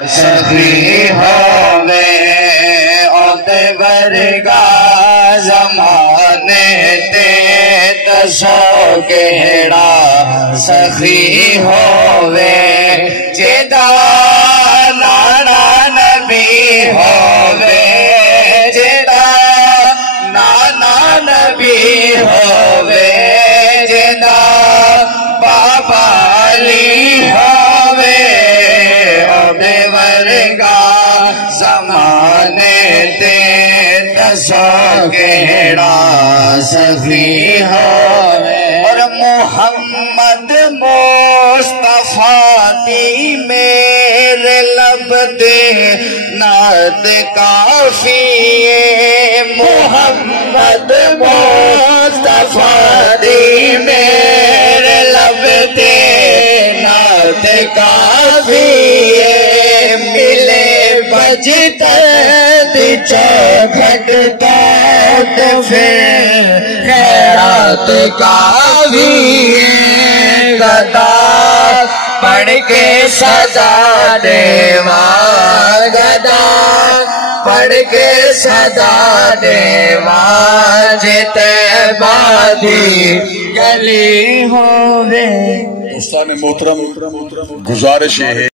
سخی ہوے اودے ورگا زمانے تے تسو کیڑا سخی ہوے جدا نانا نبی ہوے جدا نانا نبی ہوے جدا بابا علی ہوے اودے ورگا زمانے تے تسو کیڑا سخی ہوے اور محمد مصطفیٰ دی میرے لب دے نعت کافی ہے محمد مصطفیٰ دی میرے لب دے نعت کافی ہے ملے بجتا دی چوکھٹ تو پھر خیرات کافی ہے گدا پڑھ کے سجا دیوا گدا پڑھ کے سجا دیوا جتے بادی گلی ہوئے۔ دوستان محترم گزارش ہے